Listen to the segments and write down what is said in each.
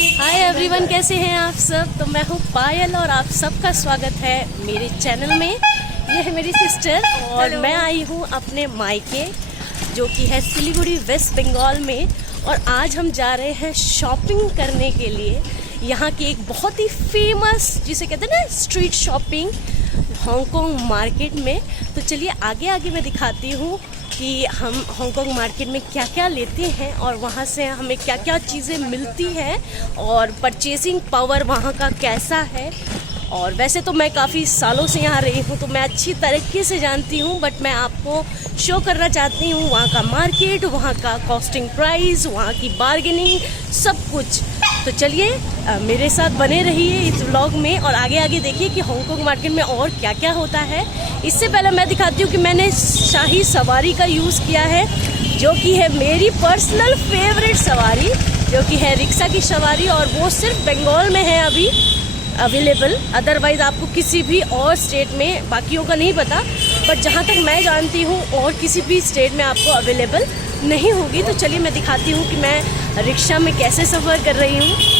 Hi everyone, कैसे हैं आप सब। तो मैं हूँ पायल और आप सबका स्वागत है मेरे चैनल में। ये है मेरी सिस्टर और मैं आई हूँ अपने मायके जो कि है सिलीगुड़ी वेस्ट बंगाल में। और आज हम जा रहे हैं शॉपिंग करने के लिए यहाँ की एक बहुत ही फेमस जिसे कहते हैं ना स्ट्रीट शॉपिंग हांगकांग मार्केट में। तो चलिए आगे आगे मैं दिखाती हूँ कि हम हांगकांग मार्केट में क्या क्या लेते हैं और वहाँ से हमें क्या क्या चीज़ें मिलती हैं और परचेसिंग पावर वहाँ का कैसा है। और वैसे तो मैं काफ़ी सालों से यहाँ रही हूँ तो मैं अच्छी तरीके से जानती हूँ, बट मैं आपको शो करना चाहती हूँ वहाँ का मार्केट, वहाँ का कॉस्टिंग प्राइस, वहाँ की बार्गेनिंग, सब कुछ। तो चलिए मेरे साथ बने रहिए इस व्लॉग में और आगे आगे देखिए कि हांगकांग मार्केट में और क्या क्या होता है। इससे पहले मैं दिखाती हूँ कि मैंने शाही सवारी का यूज़ किया है जो कि है मेरी पर्सनल फेवरेट सवारी, जो कि है रिक्शा की सवारी। और वो सिर्फ बंगाल में है अभी अवेलेबल, अदरवाइज़ आपको किसी भी और स्टेट में, बाकियों का नहीं पता, बट जहाँ तक मैं जानती हूँ और किसी भी स्टेट में आपको अवेलेबल नहीं होगी। तो चलिए मैं दिखाती हूँ कि मैं रिक्शा में कैसे सफ़र कर रही हूँ।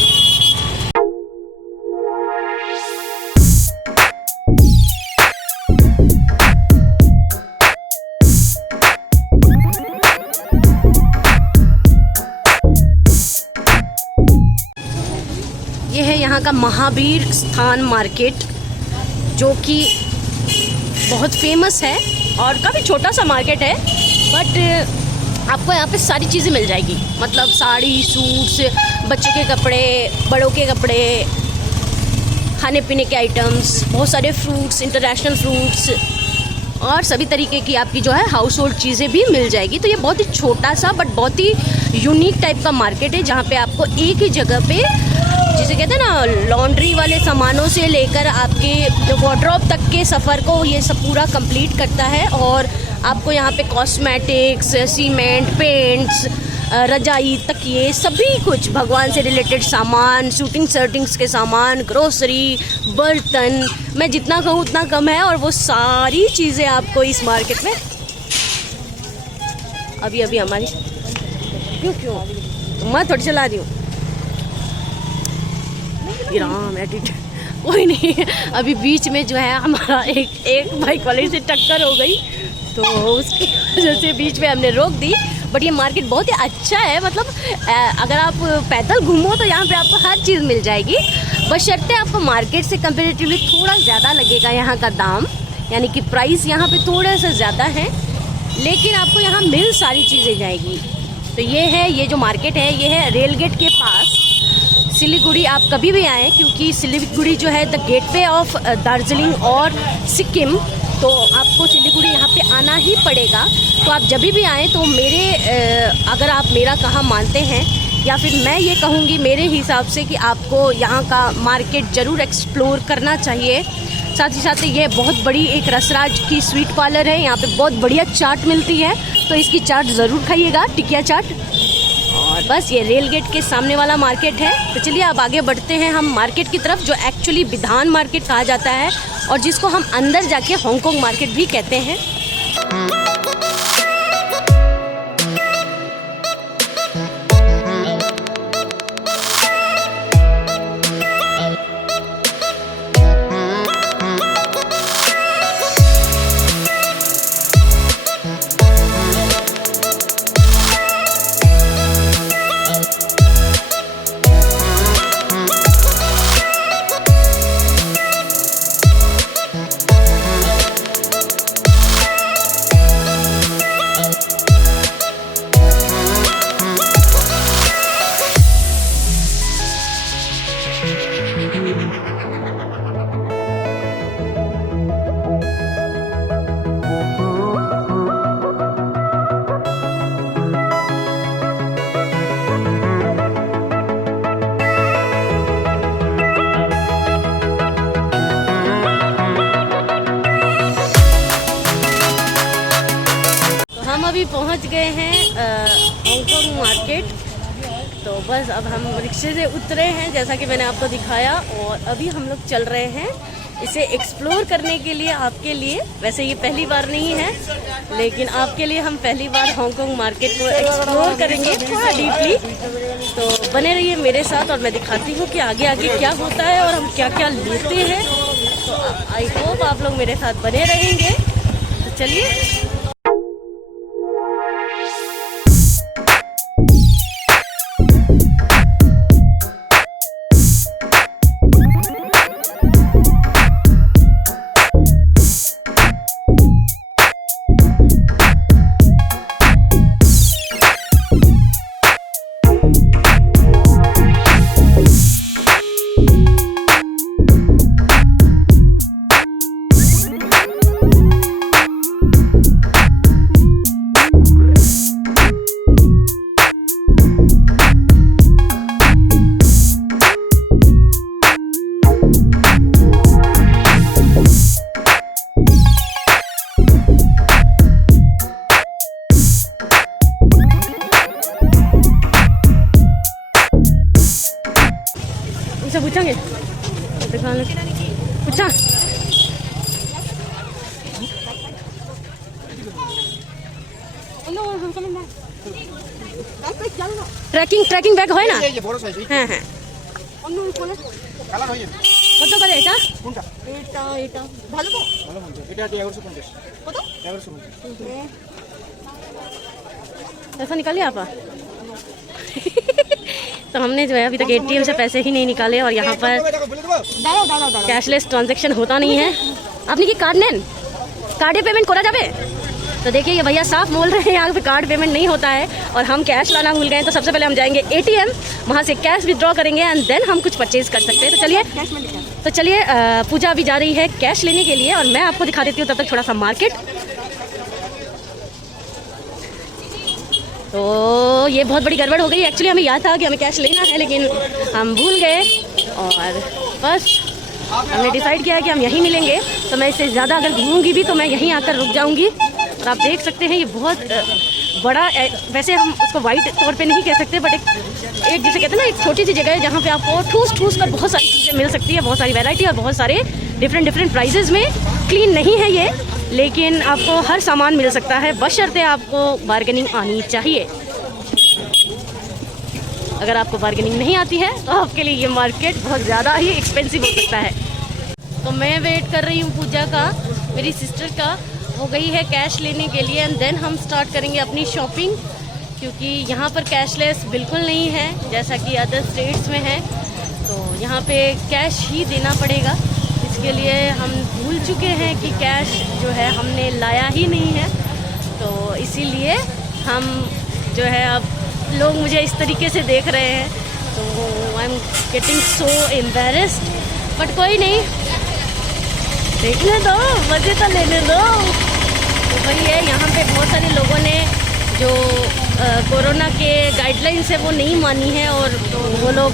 ये है यहाँ का महावीर स्थान मार्केट जो कि बहुत फेमस है और काफ़ी छोटा सा मार्केट है, बट आपको यहाँ पे सारी चीज़ें मिल जाएगी। मतलब साड़ी, सूट्स, बच्चों के कपड़े, बड़ों के कपड़े, खाने पीने के आइटम्स, बहुत सारे फ्रूट्स, इंटरनेशनल फ्रूट्स और सभी तरीके की आपकी जो है हाउस होल्ड चीज़ें भी मिल जाएगी। तो ये बहुत ही छोटा सा बट बहुत ही यूनिक टाइप का मार्केट है जहाँ पे आपको एक ही जगह पे, जिसे कहते हैं ना लॉन्ड्री वाले सामानों से लेकर आपके जो वार्डरोब तक के सफ़र को ये सब पूरा कंप्लीट करता है। और आपको यहाँ पे कॉस्मेटिक्स, सीमेंट, पेंट्स, रजाई, तकिए, सभी कुछ भगवान से रिलेटेड सामान, शूटिंग शर्टिंग्स के सामान, ग्रोसरी, बर्तन, मैं जितना कहूँ उतना कम है। और वो सारी चीज़ें आपको इस मार्केट में अभी हमारी क्यों मैं थोड़ी चला रही हूँ राम एडिट कोई नहीं। अभी बीच में जो है हमारा एक बाइक वाले से टक्कर हो गई तो उसकी वजह से बीच में हमने रोक दी। बट ये मार्केट बहुत ही अच्छा है, मतलब अगर आप पैदल घूमो तो यहाँ पे आपको हर चीज़ मिल जाएगी, बशर्ते आपको मार्केट से कंपेरेटिवली थोड़ा ज़्यादा लगेगा यहाँ का दाम, यानी कि प्राइस यहाँ पे थोड़ा सा ज़्यादा है, लेकिन आपको यहाँ मिल सारी चीज़ें जाएगी। तो ये है, ये जो मार्केट है ये है रेल गेट के पास सिलीगुड़ी। आप कभी भी आएँ क्योंकि सिलीगुड़ी जो है द गेटवे ऑफ दार्जिलिंग और सिक्किम, तो आपको सिलीगुड़ी यहाँ पे आना ही पड़ेगा। तो आप जब भी आएँ तो अगर आप मेरा कहा मानते हैं या फिर मैं ये कहूँगी मेरे हिसाब से कि आपको यहाँ का मार्केट ज़रूर एक्सप्लोर करना चाहिए। साथ ही साथ ये बहुत बड़ी एक रसराज की स्वीट पार्लर है, यहाँ पे बहुत बढ़िया चाट मिलती है, तो इसकी चाट ज़रूर खाइएगा, टिकिया चाट। और बस ये रेल गेट के सामने वाला मार्केट है। तो चलिए अब आगे बढ़ते हैं हम मार्केट की तरफ, जो एक्चुअली विधान मार्केट कहा जाता है और जिसको हम अंदर जाके हांगकांग मार्केट भी कहते हैं। अभी पहुंच गए हैं हांगकांग मार्केट। तो बस अब हम रिक्शे से उतरे हैं जैसा कि मैंने आपको दिखाया, और अभी हम लोग चल रहे हैं इसे एक्सप्लोर करने के लिए आपके लिए, वैसे ये पहली बार नहीं है लेकिन आपके लिए हम पहली बार हांगकांग मार्केट को एक्सप्लोर करेंगे थोड़ा डीपली। तो बने रहिए मेरे साथ और मैं दिखाती हूँ कि आगे आगे क्या होता है और हम क्या क्या लेते हैं। तो आई होप आप लोग मेरे साथ बने रहेंगे। तो चलिए। पूछेंगे पूछा ট্রেকিং ব্যাগ হয় না? হ্যাঁ হ্যাঁ কত করে এটা? কোনটা? এটা ভালো তো? ভালো মন্দ। এটা 1150। কত? 1150। पैसा निकालिए आप? तो हमने जो है अभी तक एटीएम से पैसे ही नहीं निकाले और यहाँ पर कैशलेस ट्रांजैक्शन होता नहीं है। आपने की कार्ड नेन कार्डे पेमेंट करा जाबे? तो देखिए ये भैया साफ बोल रहे हैं यहाँ पे कार्ड पेमेंट नहीं होता है और हम कैश लाना भूल गए। तो सबसे पहले हम जाएंगे एटीएम, वहाँ से कैश विड्रॉ करेंगे एंड देन हम कुछ परचेज कर सकते हैं। तो चलिए पूजा अभी जा रही है कैश लेने के लिए और मैं आपको दिखा देती हूँ तब तक थोड़ा सा मार्केट। तो ये बहुत बड़ी गड़बड़ हो गई। एक्चुअली हमें याद था कि हमें कैश लेना है लेकिन हम भूल गए और बस हमने डिसाइड किया है कि हम यहीं मिलेंगे। तो मैं इससे ज़्यादा अगर घूमूंगी भी तो मैं यहीं आकर रुक जाऊंगी। और आप देख सकते हैं ये बहुत बड़ा, वैसे हम उसको वाइड तौर पे नहीं कह सकते बट एक जिसे कहते हैं ना एक छोटी सी जगह है जहाँ पे आपको ठूस ठूस कर बहुत सारी चीज़ें मिल सकती है, बहुत सारी वैरायटी और बहुत सारे डिफरेंट प्राइजेज में। क्लीन नहीं है ये लेकिन आपको हर सामान मिल सकता है बशर्ते आपको बार्गेनिंग आनी चाहिए। अगर आपको बार्गेनिंग नहीं आती है तो आपके लिए ये मार्केट बहुत ज़्यादा ही एक्सपेंसिव हो सकता है। तो मैं वेट कर रही हूँ पूजा का, मेरी सिस्टर का हो गई है कैश लेने के लिए एंड देन हम स्टार्ट करेंगे अपनी शॉपिंग, क्योंकि यहाँ पर कैशलेस बिल्कुल नहीं है जैसा कि अदर स्टेट्स में है। तो यहाँ पे कैश ही देना पड़ेगा। इसके लिए हम भूल चुके हैं कि कैश जो है हमने लाया ही नहीं है। तो इसीलिए हम जो है अब लोग मुझे इस तरीके से देख रहे हैं तो I am getting so embarrassed but कोई नहीं, देखने दो, मज़े तो लेने दो। तो वही है, यहाँ पे बहुत सारे लोगों ने जो कोरोना के गाइडलाइंस है वो नहीं मानी है और वो लोग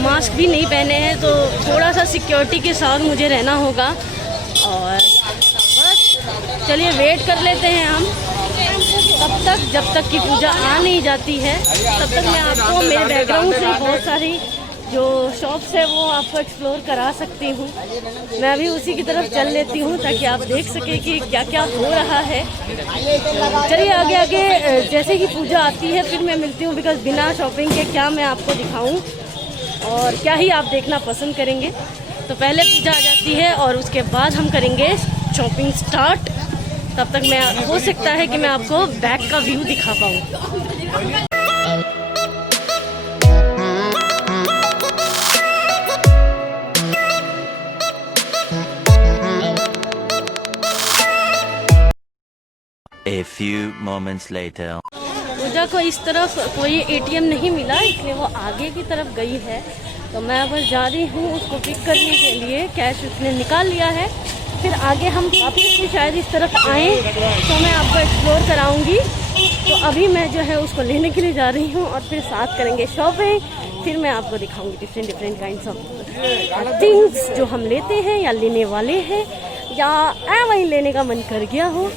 मास्क भी नहीं पहने हैं। तो थोड़ा सा सिक्योरिटी के साथ मुझे रहना होगा और बस चलिए वेट कर लेते हैं हम तब तक जब तक कि पूजा आ नहीं जाती है। तब तक मैं आपको मेरे बैकग्राउंड से बहुत सारी जो शॉप्स है वो आपको एक्सप्लोर करा सकती हूँ। मैं अभी उसी की तरफ चल लेती हूँ ताकि आप देख सकें कि क्या क्या हो रहा है। चलिए आगे आगे जैसे ही पूजा आती है फिर मैं मिलती हूँ, बिकॉज बिना शॉपिंग के क्या मैं आपको दिखाऊँ और क्या ही आप देखना पसंद करेंगे। तो पहले पूजा आ जाती है और उसके बाद हम करेंगे शॉपिंग स्टार्ट। तब तक मैं हो सकता है कि मैं आपको बैक का व्यू दिखा पाऊँ। A few moments later. पूजा को इस तरफ कोई एटीएम नहीं मिला इसलिए वो आगे की तरफ गई है। तो मैं अब जा रही हूँ उसको पिक करने के लिए। कैश उसने निकाल लिया है। फिर आगे हम वापस भी शायद इस तरफ आएँ तो मैं आपको एक्सप्लोर कराऊंगी। तो अभी मैं जो है उसको लेने के लिए जा रही हूँ और फिर साथ करेंगे शॉपिंग। फिर मैं आपको दिखाऊंगी डिफरेंट काइंड्स ऑफ थिंग्स जो हम लेते हैं या लेने वाले हैं या वहीं लेने का मन कर गया हो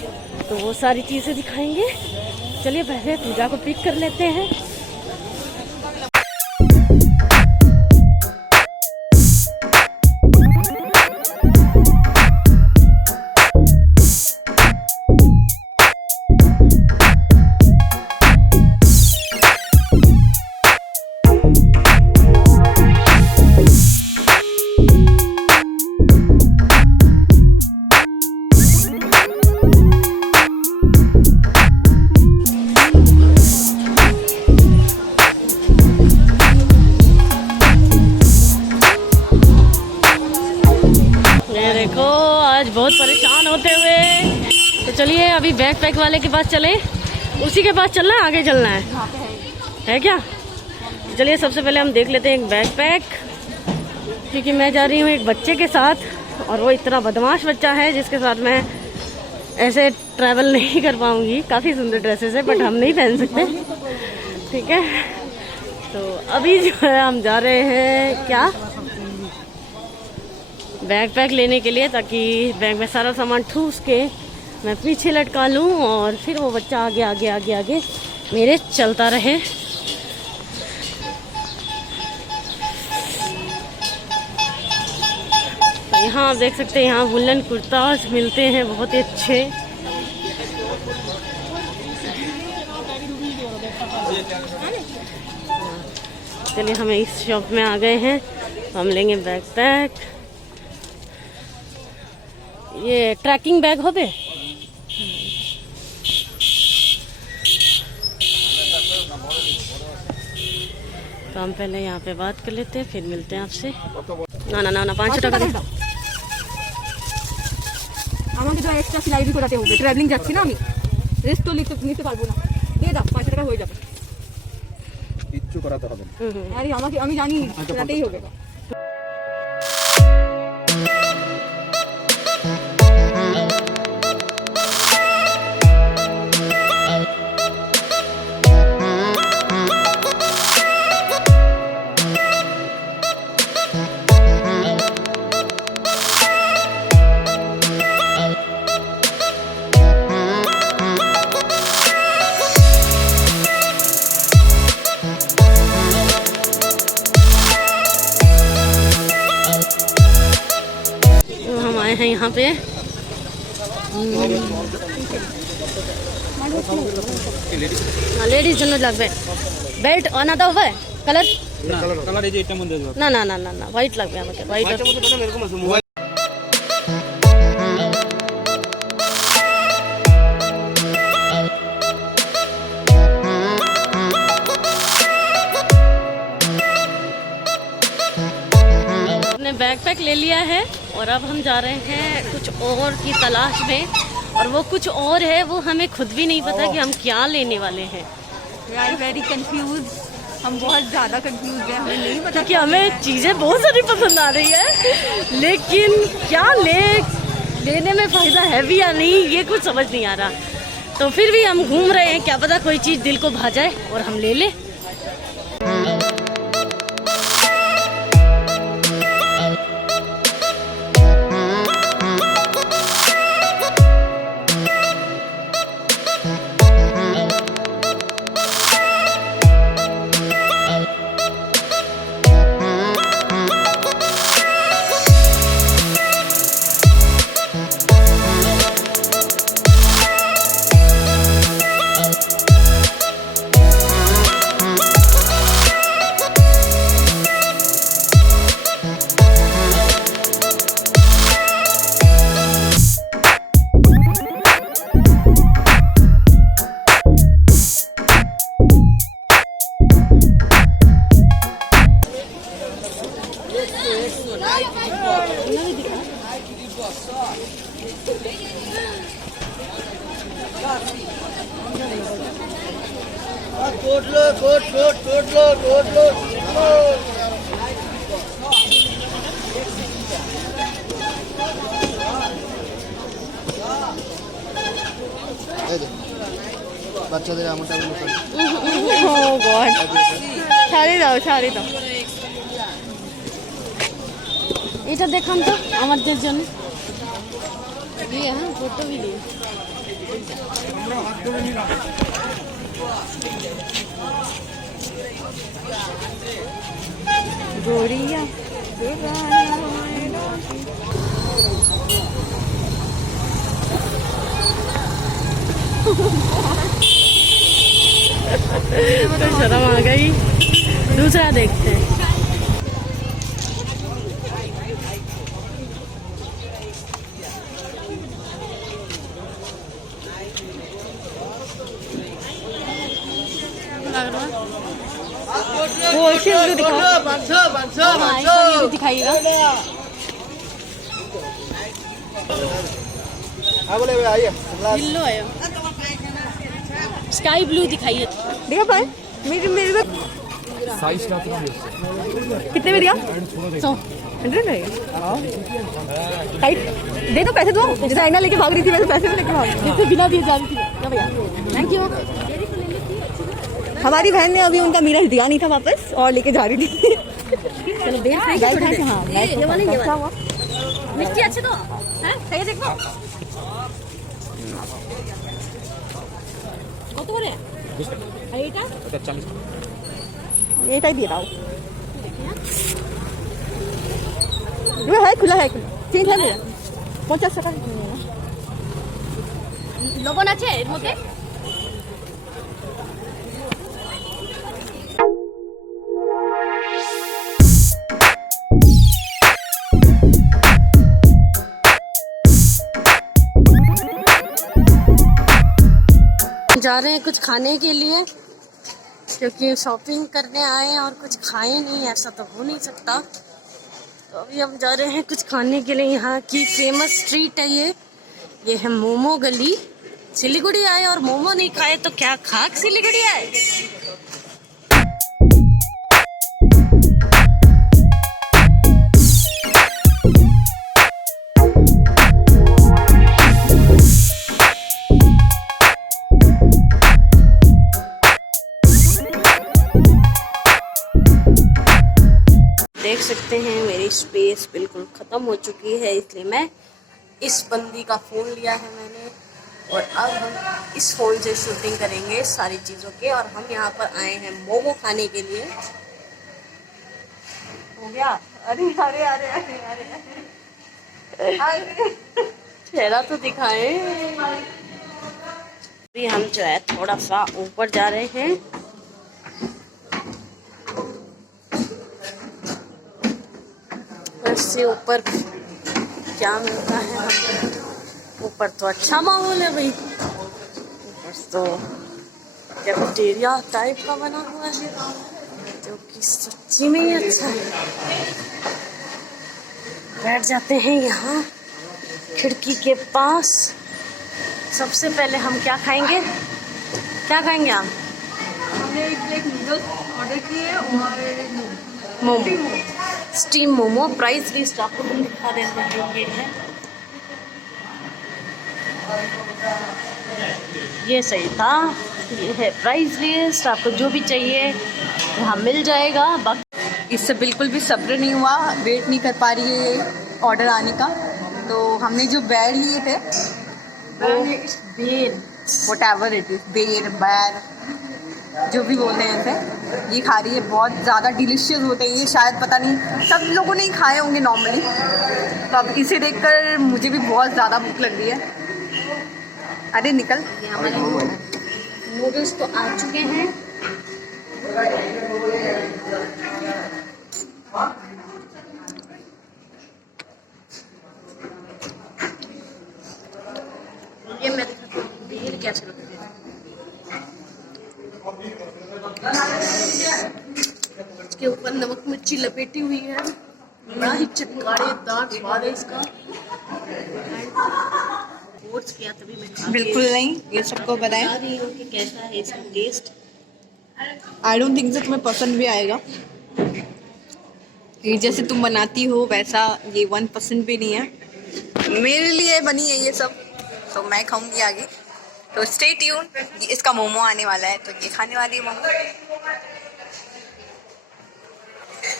तो वो सारी चीज़ें दिखाएंगे। चलिए पहले पूजा को पिक कर लेते हैं। आज बहुत परेशान होते हुए। तो चलिए अभी बैग पैक वाले के पास चले, उसी के पास चलना है, आगे चलना है क्या? चलिए सबसे पहले हम देख लेते हैं एक बैग पैक, क्योंकि मैं जा रही हूँ एक बच्चे के साथ और वो इतना बदमाश बच्चा है जिसके साथ मैं ऐसे ट्रैवल नहीं कर पाऊँगी। काफ़ी सुंदर ड्रेसेस है बट हम नहीं पहन सकते, ठीक है। तो अभी जो है हम जा रहे हैं क्या, बैग पैक लेने के लिए, ताकि बैग में सारा सामान ठूस के मैं पीछे लटका लूँ और फिर वो बच्चा आगे आगे आगे आगे मेरे चलता रहे। तो यहाँ आप देख सकते हैं, यहाँ वुलन कुर्ताज मिलते हैं बहुत ही अच्छे। चलिए हमें इस शॉप में आ गए हैं, तो हम लेंगे बैग पैक। ये ट्रैकिंग बैग हो गए। तो हम पहले यहाँ पे बात कर लेते हैं, फिर मिलते हैं आपसे। ना ना ना ना 500 টাকা দে। আমাকে তো এক্সট্রা সিলাই করাতে হবে, ট্রাভেলিং যাচ্ছি না আমি, রেস্ট তো নিতে পারবো না। দিয়ে দাও 500 টাকা হয়ে যাবে, কিচ্ছু করাতে হবে না। আরে আমাকে, আমি জানি রাতেই হবে। हैं यहाँ पे लेडीज जन लगभग बेल्ट अनादा हुआ है कलर ना ना ना ना ना व्हाइट लगभग हमें व्हाइट। बैग पैक ले लिया है और अब हम जा रहे हैं कुछ और की तलाश में, और वो कुछ और है वो हमें खुद भी नहीं पता कि हम क्या लेने वाले हैं। वी आर वेरी कंफ्यूज, हम बहुत ज़्यादा कंफ्यूज हैं, हमें नहीं पता कि हमें चीज़ें बहुत सारी पसंद आ रही है, लेकिन क्या लेने में फ़ायदा है भी या नहीं ये कुछ समझ नहीं आ रहा। तो फिर भी हम घूम रहे हैं, क्या पता कोई चीज़ दिल को भा जाए और हम ले लें। বাচ্চাদের আমটা ও গড, ছাড়ি দাও ছাড়ি দাও। এটা দেখান তো আমাদের জন্য, দিয়ে হ্যাঁ ফটো भी দিয়ে। गोरिया तो शर्म आ गई। दूसरा देखते हैं। वो ऐसे दिखाओ, दिखाइएगा। येलो है, स्काई ब्लू दिखाइए। देखा पाए मेरे मेरे को कितने में दिया? 100 100 में टाइट दे दो, पैसे दो। जैसे आईना लेके भाग रही थी वैसे पैसे भी लेके भाग रही जैसे बिना दिए जा रही थी क्या भैया। Thank you. थी। हमारी बहन ने अभी उनका मिरर दिया नहीं था वापस और लेके जा रही थी। चलो बेल खाएंगे बैग थोड़ी है देर। कि हाँ, बैग ये वाले कैसा हुआ? मिर्ची अच्छे तो हैं, खाइए देखो। কত করে? আর এটা এটাই দিয়ে দাও। ये है खुला है, चेंज है मेरा 50 টাকা। লবণ আছে এর মধ্যে? जा रहे हैं कुछ खाने के लिए, क्योंकि शॉपिंग करने आए हैं और कुछ खाए नहीं, ऐसा तो हो नहीं सकता। तो अभी हम जा रहे हैं कुछ खाने के लिए। यहाँ की फेमस स्ट्रीट है ये है मोमो गली। सिलीगुड़ी आए और मोमो नहीं खाए तो क्या खाक सिलीगुड़ी आए। देख सकते हैं मेरी स्पेस बिल्कुल ख़त्म हो चुकी है, इसलिए मैं इस बंदी का फ़ोन लिया है मैंने, और अब हम इस फ़ोन से शूटिंग करेंगे सारी चीज़ों के। और हम यहाँ पर आए हैं मोमो खाने के लिए। हो गया? अरे अरे अरे अरे अरे अरे चेहरा तो दिखाएं। अभी हम जो है थोड़ा सा ऊपर जा रहे हैं। से ऊपर क्या मिलता है हमें? ऊपर तो अच्छा माहौल है भाई, ऊपर तो कैफेटेरिया टाइप का बना हुआ है जो कि सच्ची में ही अच्छा है। बैठ जाते हैं यहाँ खिड़की के पास। सबसे पहले हम क्या खाएंगे? क्या खाएंगे हम? हमने एक प्लेट नूडल्स ऑर्डर किए और momo, steam momo. Price list आपको हम दिखा देते हैं। ये है, ये सही था, ये है प्राइस लिस्ट। आपको जो भी चाहिए यहाँ मिल जाएगा। बाकी इससे बिल्कुल भी सब्र नहीं हुआ, वेट नहीं कर पा रही है ऑर्डर आने का। तो हमने जो बैर लिए थे बेर, व्हाटएवर इट इज, बेर बैर जो भी बोलते हैं इसे, ये खा रही है। बहुत ज़्यादा डिलीशियस होते हैं ये, शायद पता नहीं सब लोगों ने ही खाए होंगे नॉर्मली। तो अब इसे देखकर मुझे भी बहुत ज़्यादा भूख लग रही है। अरे निकल। ये हमारे नूडल्स तो आ चुके हैं। ये मैं दिखाती हूँ बेर कैसे लगती है। इसके ऊपर नमक मिर्ची लपेटी हुई है, बड़ा ही चटकारेदार स्वाद है इसका। कोर्स किया तभी मैं खा बिल्कुल नहीं, ये सबको बताएं। बता रही हूँ कि कैसा है इसका टेस्ट। आई डोंट थिंक से तुम्हें पसंद भी आएगा। ये जैसे तुम बनाती हो वैसा ये 1% भी नहीं है। मेरे लिए बनी है ये सब, तो मैं खाऊंगी आगे। तो स्टे ट्यून, इसका मोमो आने वाला है तो ये खाने वाली है मोमो।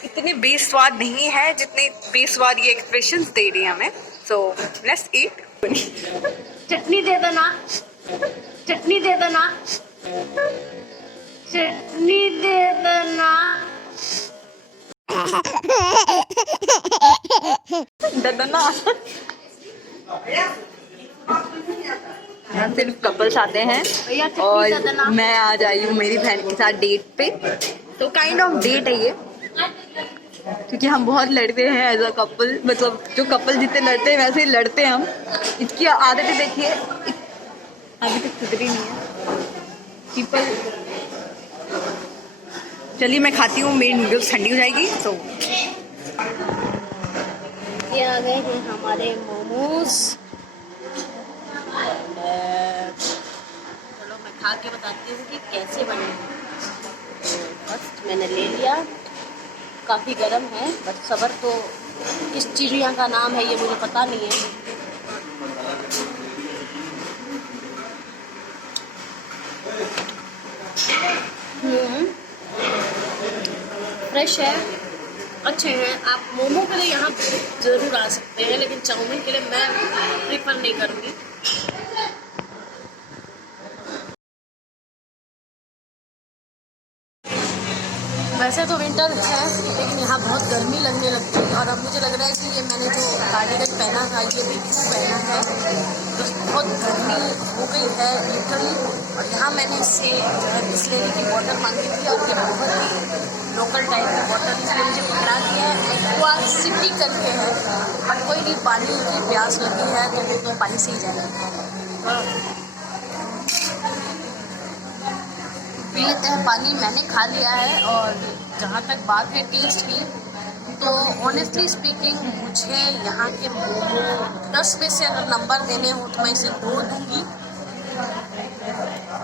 इतने बेस्वाद नहीं है जितने बेस्वाद ये एक्सप्रेशंस दे रही है हमें। So let's eat. चटनी दे देना, चटनी दे देना, चटनी दे देना। ददना। यहाँ सिर्फ कपल्स आते हैं और मैं आज आई हूँ मेरी बहन के साथ डेट पे। तो काइंड ऑफ डेट है ये, क्योंकि हम बहुत लड़ते हैं एज अ कपल। मतलब जो कपल जितने लड़ते हैं वैसे ही लड़ते हैं हम। इसकी आदतें देखिए, अभी तक सुधरी नहीं है पीपल। चलिए मैं खाती हूँ, मेरी नूडल्स ठंडी हो जाएगी। तो ये आ गए हैं हमारे मोमोज। चलो मैं खा के बताती हूँ कि कैसे बने हैं। फर्स्ट मैंने ले लिया, काफ़ी गर्म है, बट सबर तो किस चिड़िया का नाम है ये मुझे पता नहीं है। फ्रेश है, अच्छे हैं। आप मोमो के लिए यहाँ ज़रूर आ सकते हैं, लेकिन चाउमीन के लिए मैं प्रीफर नहीं करूँगी। वैसे तो विंटर है, लेकिन यहाँ बहुत गर्मी लगने लगती है, और अब मुझे लग रहा है कि ये मैंने जो कार्डिगन पहना था ये भी क्यों पहना है, तो बहुत गर्मी हो गई है लिटरली। और यहाँ मैंने इससे जो है बिस्लेरी की बॉटल मांगी थी, और ये बहुत ही लोकल टाइप की बॉटल इसलिए मुझे पकड़ा दिया है। एक्वा सिटी करके है, और कोई भी पानी की प्यास लगी है तो वो तो पानी से ही जाएगी। पी लेते हैं पानी। मैंने खा लिया है, और जहाँ तक बात है टेस्ट की, तो ऑनेस्टली स्पीकिंग मुझे यहाँ के मोमो 10 में से अगर नंबर देने हो तो मैं इसे 2 दूँगी।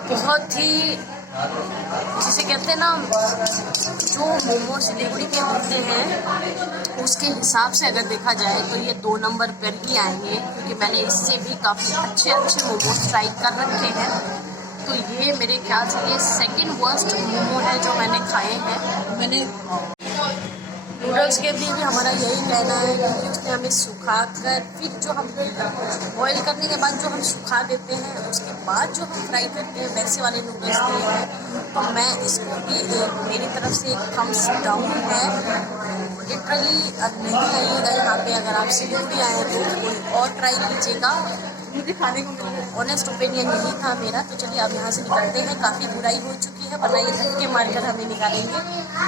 बहुत ही, जिसे कहते हैं ना, जो मोमो सिलीगुड़ी के होते हैं उसके हिसाब से अगर देखा जाए तो ये 2 नंबर पर ही आएंगे, क्योंकि मैंने इससे भी काफ़ी अच्छे अच्छे मोमोज ट्राई कर रखे हैं। तो ये मेरे ख्याल से ये सेकंड वर्स्ट मोमो है जो मैंने खाए हैं। मैंने नूडल्स के लिए भी हमारा यही कहना है, क्योंकि उसने हमें सुखा कर, फिर जो हम बॉयल करने के बाद जो हम सुखा देते हैं, उसके बाद जो हम फ्राई करते हैं, वैसे वाले नूडल्स दिए हैं। तो मैं इसको भी मेरी तरफ से एक थम्स डाउन है। लिटरली नहीं आइएगा यहाँ पे, अगर आप सिलीगुड़ी आए तो कोई और ट्राई कीजिएगा। मुझे खाने को मिला, ऑनेस्ट ओपिनियन यही था मेरा। तो चलिए अब यहाँ से निकलते हैं, काफ़ी बुराई हो चुकी है, वरना ये धक्के मारकर हमें निकालेंगे।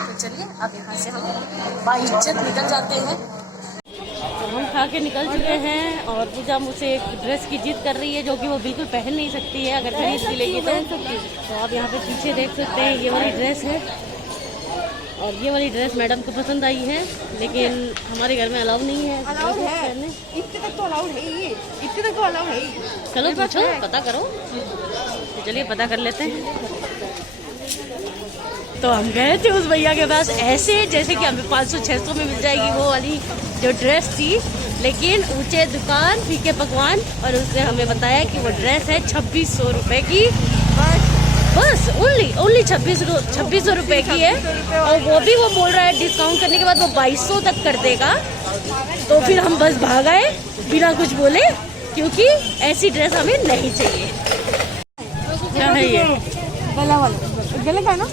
तो चलिए अब यहाँ से हम बाइज्जत निकल जाते हैं। तो हम खा के निकल चुके हैं, और पूजा मुझसे एक ड्रेस की जिद कर रही है, जो कि वो बिल्कुल पहन नहीं सकती है अगर खरीद भी लेगी तो आप यहाँ पे पीछे देख सकते हैं, ये वाली ड्रेस है, और ये वाली ड्रेस मैडम को पसंद आई है, लेकिन हमारे घर में अलाउ नहीं है। अलाउड है, इतने तक तो अलाउड है, ये इतने तक तो अलाउड है। चलो पूछो, पता करो। तो चलिए पता कर लेते हैं। तो हम गए थे उस भैया के पास ऐसे जैसे कि हमें 500-600 में मिल जाएगी वो वाली जो ड्रेस थी, लेकिन ऊंचे दुकान फीके पकवान, और उसने हमें बताया कि वो ड्रेस है 2600 रुपये की। बस ओनली 2600 रुपये की है, और वो भी वो बोल रहा है डिस्काउंट करने के बाद वो 2200 तक कर देगा। तो फिर हम बस भाग आए बिना कुछ बोले, क्योंकि ऐसी ड्रेस हमें नहीं चाहिए। क्या है ये? गला वाला, गले का है ना?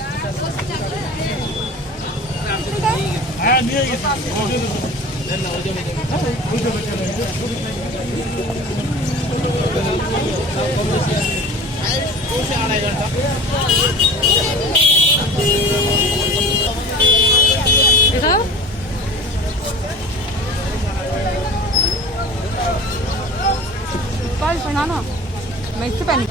देखा? कल पहनाना, मैं इससे पहनी।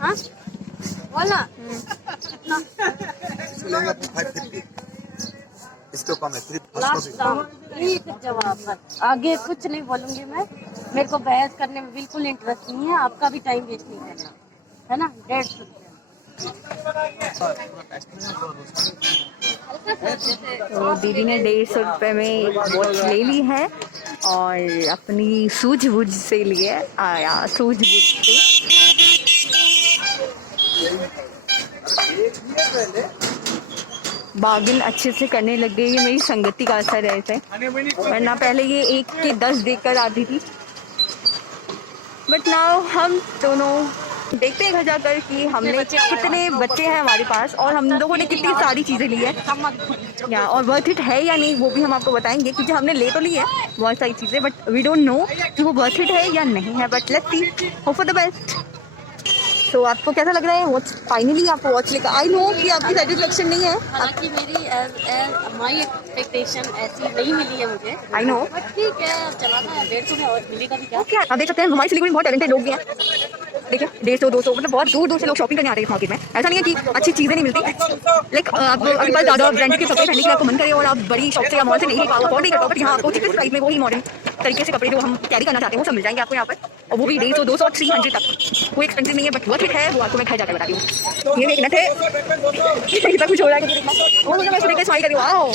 हाँ वाला लेंगे 550 इसके कम है 3 लास्ट दाम एक जवाब बस, आगे कुछ नहीं बोलूंगी मैं। मेरे को बहस करने में बिल्कुल इंटरेस्ट नहीं है, आपका भी टाइम वेस्ट नहीं करना है ना। 150 तो दीदी ने 150 रुपये में एक वॉच ले ली है, और अपनी सूझबूझ से लिए आया, सूझबूझ से। बार्गेन अच्छे से करने लग गई। ये मेरी संगति का असर है इसे, वरना पहले ये 1 के 10 देकर आती थी। बट नाउ हम दोनों देखते हैं घर जाकर कि हमने कितने बच्चे हैं हमारे पास और हम लोगों ने कितनी सारी चीज़ें ली है या और वर्थ इट है या नहीं वो भी हम आपको बताएंगे, क्योंकि हमने ले तो ली है बहुत सारी चीज़ें बट वी डोंट नो कि वो वर्थ इट है या नहीं है, but let's see, hope for the best. तो आपको कैसा लग रहा है वॉच? फाइनली आपको वॉच लेकर, आई नो कि आपकी सेटिस्फेक्शन नहीं है, हालांकि मेरी माई एक्सपेक्टेशन ऐसी नहीं मिली है मुझे, आई नो, बट ठीक है, अब चलाना है, 150 में और मिलेगा भी क्या। क्या आप देख सकते हैं हमारे सिलीगुड़ी में बहुत टैलेंटेड लोग भी हैं। देखिए 150-200 मतलब बहुत दूर दूर से लोग शॉपिंग करने आते हैं इस मार्केट में। ऐसा नहीं है कि अच्छी चीज़ें नहीं मिलती, लाइक आपके पास ज़्यादा ब्रांडेड के कपड़े पहनने के आपको मन करे और आप बड़ी शॉप से या मॉल से नहीं अफोर्ड नहीं कर पाओ, बट यहाँ आपको चीपेस्ट प्राइस में वही मॉडर्न तरीके से कपड़े जो हम कैरी करना चाहते हैं वो सब मिल जाएंगे आपको यहाँ पर, और वो भी 150, 200 और 300 तक। कोई एक्सपेंसिव नहीं है बट वर्थ इट है, वो आपको मैं घर जाकर बताती हूँ। ये भी एक नट है, कितना कुछ हो रहा है वो मुझे मैं देख स्माइल कर रही हूँ।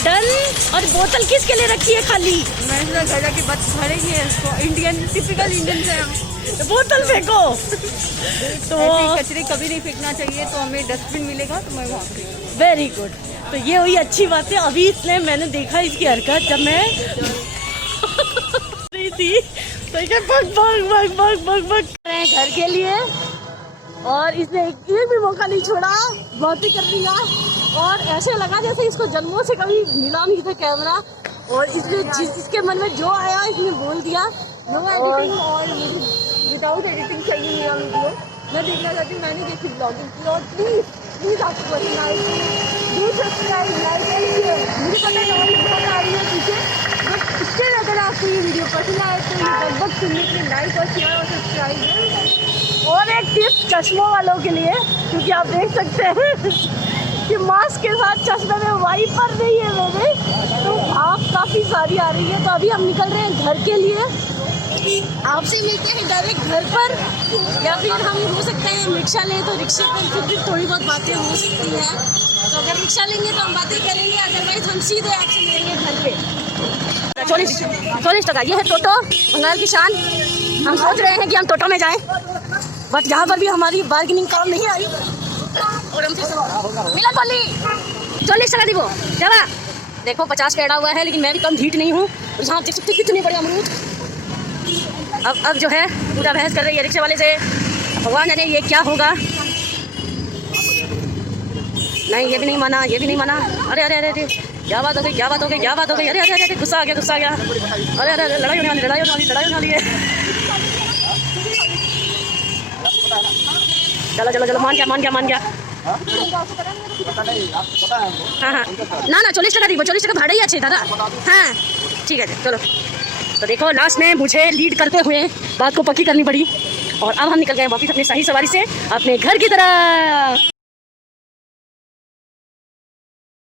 डन। और बोतल किसके लिए रखी है खाली? मैं घर जाके बस भरेंगे इसको, इंडियन टिपिकल इंडियन से हम तो बोतल फेंको। तो ऐसे कचरे कभी नहीं फेंकना चाहिए, तो हमें डस्टबिन मिलेगा तो मैं वहाँ पे। वेरी गुड, तो ये हुई अच्छी बात है। अभी इसने मैंने देखा इसकी हरकत जब मैं रही थी तो ये भग भग भग भग भग भग कर रहे हैं घर के लिए, और इसने एक भी मौका नहीं छोड़ा, बहुत ही कर लिया, और ऐसे लगा जैसे इसको जन्मों से कभी मिला नहीं था कैमरा, और इसने जिसके मन में जो आया इसने बोल दिया। नो एडिटिंग और विदाउट एडिटिंग चाहिए मेरा वीडियो, मैं देखना चाहती हूँ, मैंने देखी ब्लॉगिंग की, और प्लीज़ आपको पसंद आए do subscribe, like and share. मुझे पता है नॉलेज बहुत आ रही है पीछे, बट स्टिल अगर आपको ये वीडियो पसंद आए तो ये लगभग सुनने के लिए लाइक और शेयर और सब्सक्राइब। और एक टिप चश्मों वालों के लिए, क्योंकि आप देख सकते हैं कि मास्क के साथ चश्मे में वाइपर नहीं है मेरे, तो आप काफ़ी सारी आ रही है। तो अभी हम निकल रहे हैं घर के लिए, आपसे मिलते हैं डायरेक्ट घर पर, या फिर हम हो सकते हैं रिक्शा लें तो रिक्शे पर फिर थोड़ी बहुत बातें हो सकती हैं। तो अगर रिक्शा लेंगे तो हम बातें करेंगे, अदरवाइज हम सीधे एक्शन लेंगे घर पे। 40 टका ये है टोटो, बंगाल की शान। हम सोच रहे हैं कि हम टोटो में जाएं, बट यहाँ पर भी हमारी बार्गेनिंग काम नहीं आई, और हमसे मिला बोली 40 टका दीबो जावा। देखो 50 का एड़ा हुआ है, लेकिन मैं भी कम ढीठ नहीं हूँ। और यहाँ देख सकते कितने बड़े अमरूद। अब जो है पूरा बहस कर रही है रिक्शे वाले से, भगवान जाने ये क्या होगा। नहीं ये भी नहीं माना, ये भी नहीं माना। अरे अरे अरे अरे क्या बात हो गई, क्या बात हो गई, क्या बात हो गई। अरे अरे अरे गुस्सा आ गया, गुस्सा आ गया। अरे अरे लड़ाई होने वाली, लड़ाई होने वाली, लड़ाई होने वाली है। चलो चलो चलो, मान गया मान गया मान गया। हाँ हाँ ना ना 40 टका दी, 40 टका भाड़ा ही अच्छे दादा। हाँ ठीक है चलो। तो देखो लास्ट में मुझे लीड करते हुए बात को पक्की करनी पड़ी, और अब हम निकल गए वापस अपनी सही सवारी से अपने घर की तरफ।